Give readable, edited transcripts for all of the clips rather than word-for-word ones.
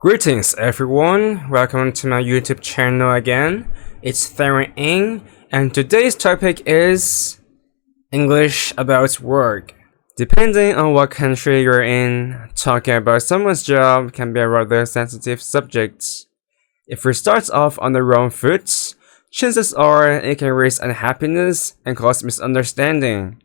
Greetings everyone, welcome to my YouTube channel again. It's Theron Ng, and today's topic is English about work. Depending on what country you're in, talking about someone's job can be a rather sensitive subject. If we start off on the wrong foot, chances are it can raise unhappiness and cause misunderstanding,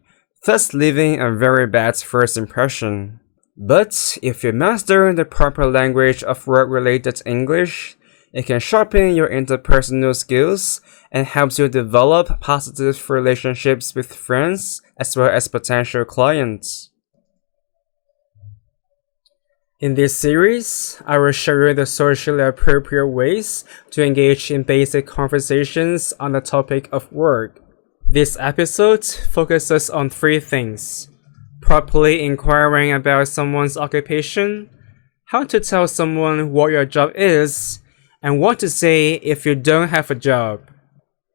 thus leaving a very bad first impression. But if you master the proper language of work-related English, it can sharpen your interpersonal skills and helps you develop positive relationships with friends as well as potential clients. In this series, I will show you the socially appropriate ways to engage in basic conversations on the topic of work. This episode focuses on three things: properly inquiring about someone's occupation, how to tell someone what your job is, and what to say if you don't have a job.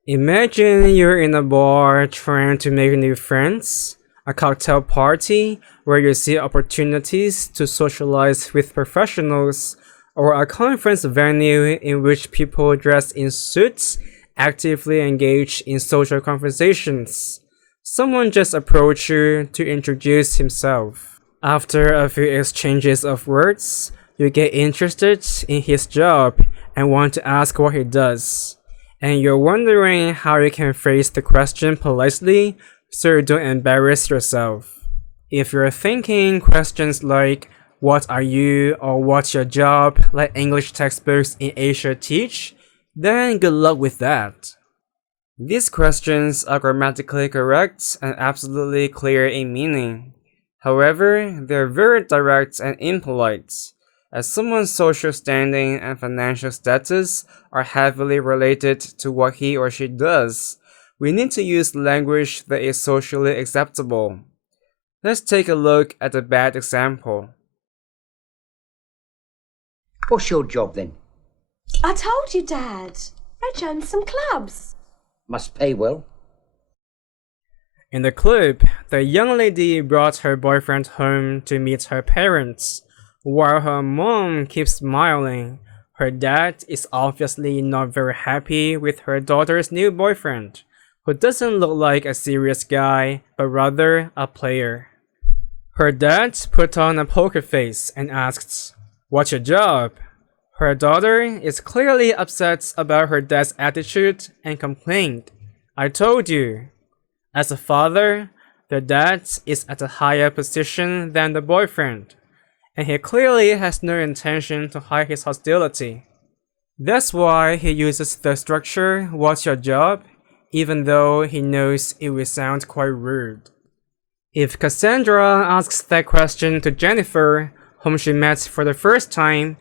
Imagine you're in a bar trying to make new friends, a cocktail party where you see opportunities to socialize with professionals, or a conference venue in which people dressed in suits actively engage in social conversations. Someone just approached you to introduce himself. After a few exchanges of words, you get interested in his job and want to ask what he does. And you're wondering how you can phrase the question politely so you don't embarrass yourself. If you're thinking questions like, "What are you?" or "What's your job?" like English textbooks in Asia teach, then good luck with that. These questions are grammatically correct and absolutely clear in meaning. However, they're very direct and impolite, as someone's social standing and financial status are heavily related to what he or she does. We need to use language that is socially acceptable. Let's take a look at a bad example. What's your job then? I told you, Dad. I joined some clubs. Must pay well. In the club, the young lady brought her boyfriend home to meet her parents. While her mom keeps smiling, her dad is obviously not very happy with her daughter's new boyfriend, who doesn't look like a serious guy, but rather a player. Her dad put on a poker face and asked, "What's your job?" Her daughter is clearly upset about her dad's attitude and complained, "I told you." As a father, the dad is at a higher position than the boyfriend, and he clearly has no intention to hide his hostility. That's why he uses the structure "What's your job?" even though he knows it will sound quite rude. If Cassandra asks that question to Jennifer, whom she met for the first time,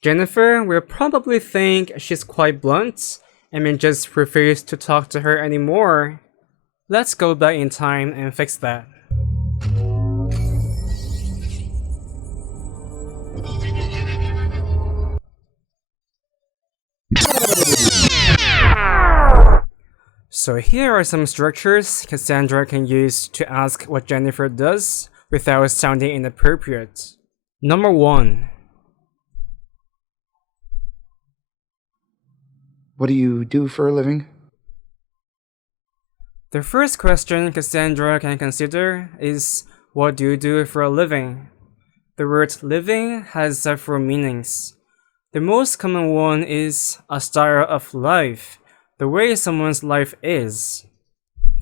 Jennifer will probably think she's quite blunt and may just refuse to talk to her anymore. Let's go back in time and fix that. So here are some structures Cassandra can use to ask what Jennifer does without sounding inappropriate. Number 1. What do you do for a living? The first question Cassandra can consider is, what do you do for a living? The word living has several meanings. The most common one is a style of life, the way someone's life is.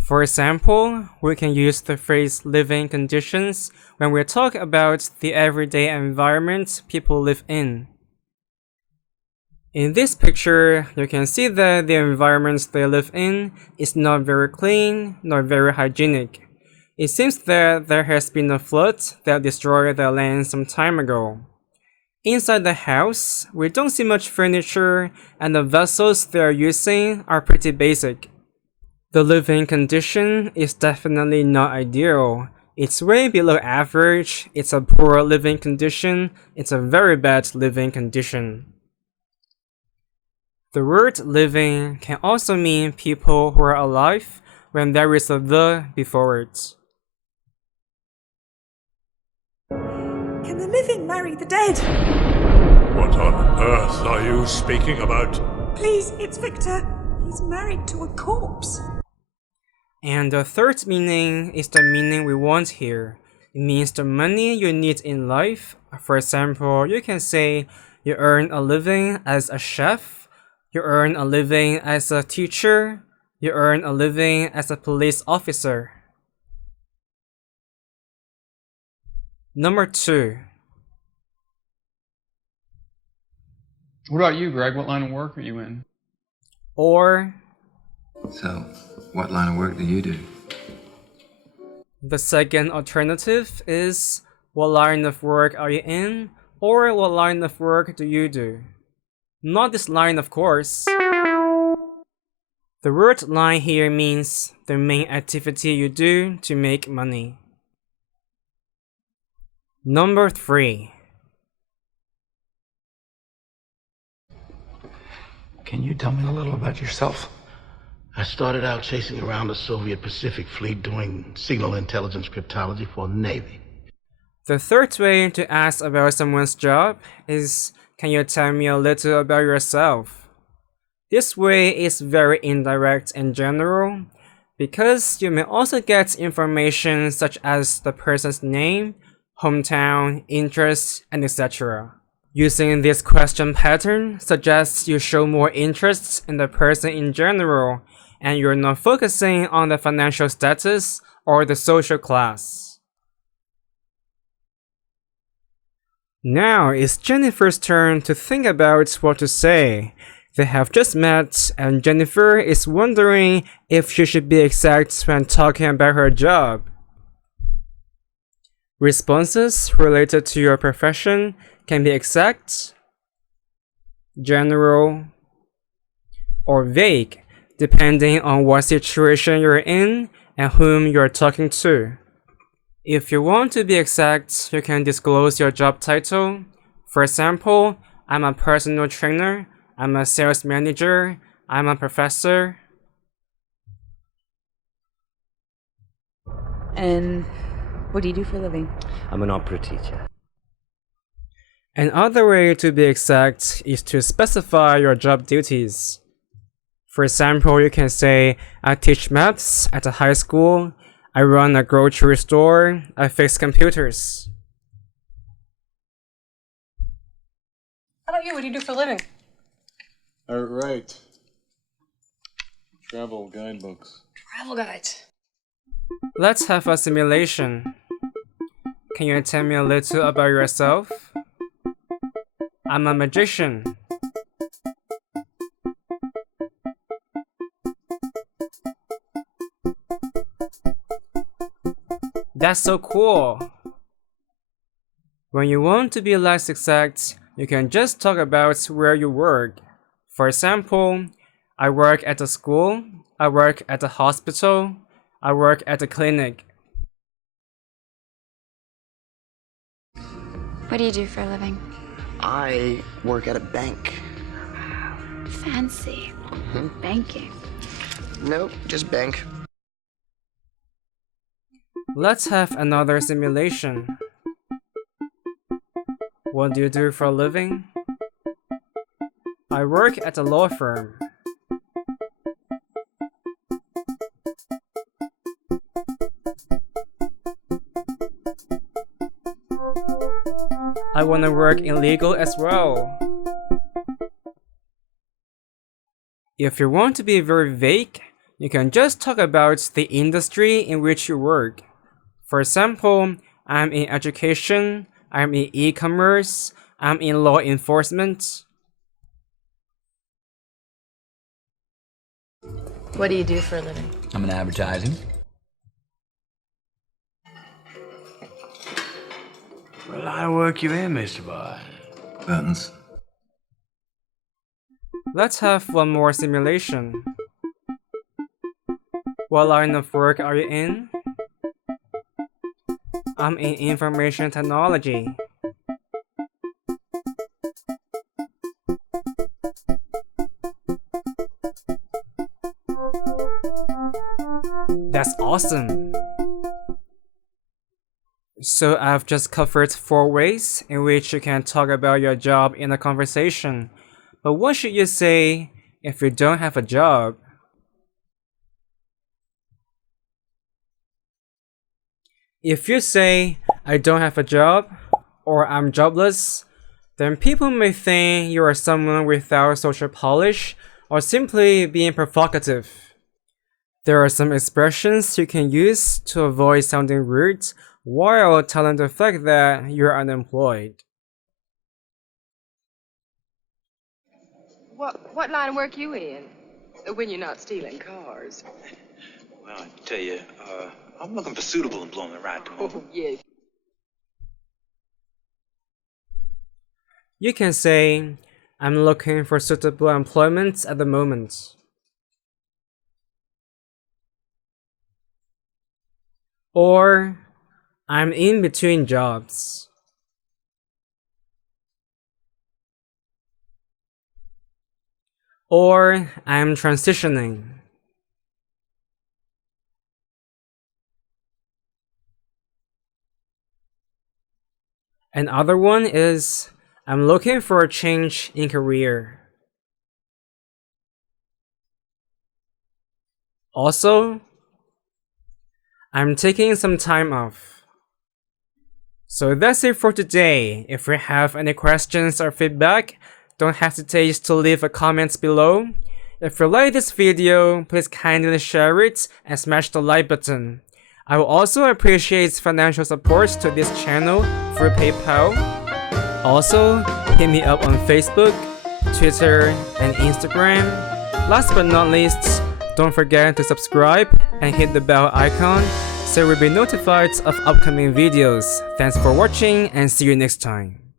For example, we can use the phrase living conditions when we talk about the everyday environment people live in. In this picture, you can see that the environment they live in is not very clean, nor very hygienic. It seems that there has been a flood that destroyed their land some time ago. Inside the house, we don't see much furniture, and the vessels they are using are pretty basic. The living condition is definitely not ideal. It's way below average, it's a poor living condition, it's a very bad living condition. The word living can also mean people who are alive when there is a the before it. Can the living marry the dead? What on earth are you speaking about? Please, it's Victor. He's married to a corpse. And the third meaning is the meaning we want here. It means the money you need in life. For example, you can say you earn a living as a chef, you earn a living as a teacher, you earn a living as a police officer. Number 2. What about you, Greg? What line of work are you in? Or So, what line of work do you do? the second alternative is what line of work are you in, or what line of work do you do? Not this line, of course. The word line here means the main activity you do to make money. Number 3. Can you tell me a little about yourself? I started out chasing around the Soviet Pacific Fleet doing signal intelligence cryptology for the Navy. The third way to ask about someone's job is, can you tell me a little about yourself? This way is very indirect and general, because you may also get information such as the person's name, hometown, interests, and etc. Using this question pattern suggests you show more interest in the person in general, and you're not focusing on the financial status or the social class. Now it's Jennifer's turn to think about what to say. They have just met, and Jennifer is wondering if she should be exact when talking about her job. Responses related to your profession can be exact, general, or vague, depending on what situation you're in and whom you're talking to. If you want to be exact, you can disclose your job title. For example, I'm a personal trainer, I'm a sales manager, I'm a professor. And what do you do for a living? I'm an opera teacher. Another way to be exact is to specify your job duties. For example, you can say, I teach maths at a high school, I run a grocery store, I fix computers. How about you? What do you do for a living? I write travel guidebooks. Travel guides. Let's have a simulation. Can you tell me a little about yourself? I'm a magician. That's so cool. When you want to be less exact, you can just talk about where you work. For example, I work at a school, I work at a hospital, I work at a clinic. What do you do for a living? I work at a bank. Fancy. Banking. Nope, just bank. Let's have another simulation. What do you do for a living? I work at a law firm. I want to work in legal as well. If you want to be very vague, you can just talk about the industry in which you work. For example, I'm in education, I'm in e-commerce, I'm in law enforcement. What do you do for a living? I'm in advertising. What line of work you in, Mr. Boy? Buttons. Let's have one more simulation. What line of work are you in? I'm in information technology. That's awesome! So I've just covered 4 ways in which you can talk about your job in a conversation. But what should you say if you don't have a job? If you say, I don't have a job, or I'm jobless, then people may think you are someone without social polish, or simply being provocative. There are some expressions you can use to avoid sounding rude while telling the fact that you're unemployed. What line of work you in when you're not stealing cars? Well, I tell you, I'm looking for suitable employment right at the moment. Oh, yes. You can say, I'm looking for suitable employment at the moment. Or, I'm in between jobs. Or, I'm transitioning. Another one is, I'm looking for a change in career. Also, I'm taking some time off. So that's it for today. If you have any questions or feedback, don't hesitate to leave a comment below. If you like this video, please kindly share it and smash the like button. I will also appreciate financial support to this channel through PayPal. Also, hit me up on Facebook, Twitter, and Instagram. Last but not least, don't forget to subscribe and hit the bell icon so you'll be notified of upcoming videos. Thanks for watching and see you next time.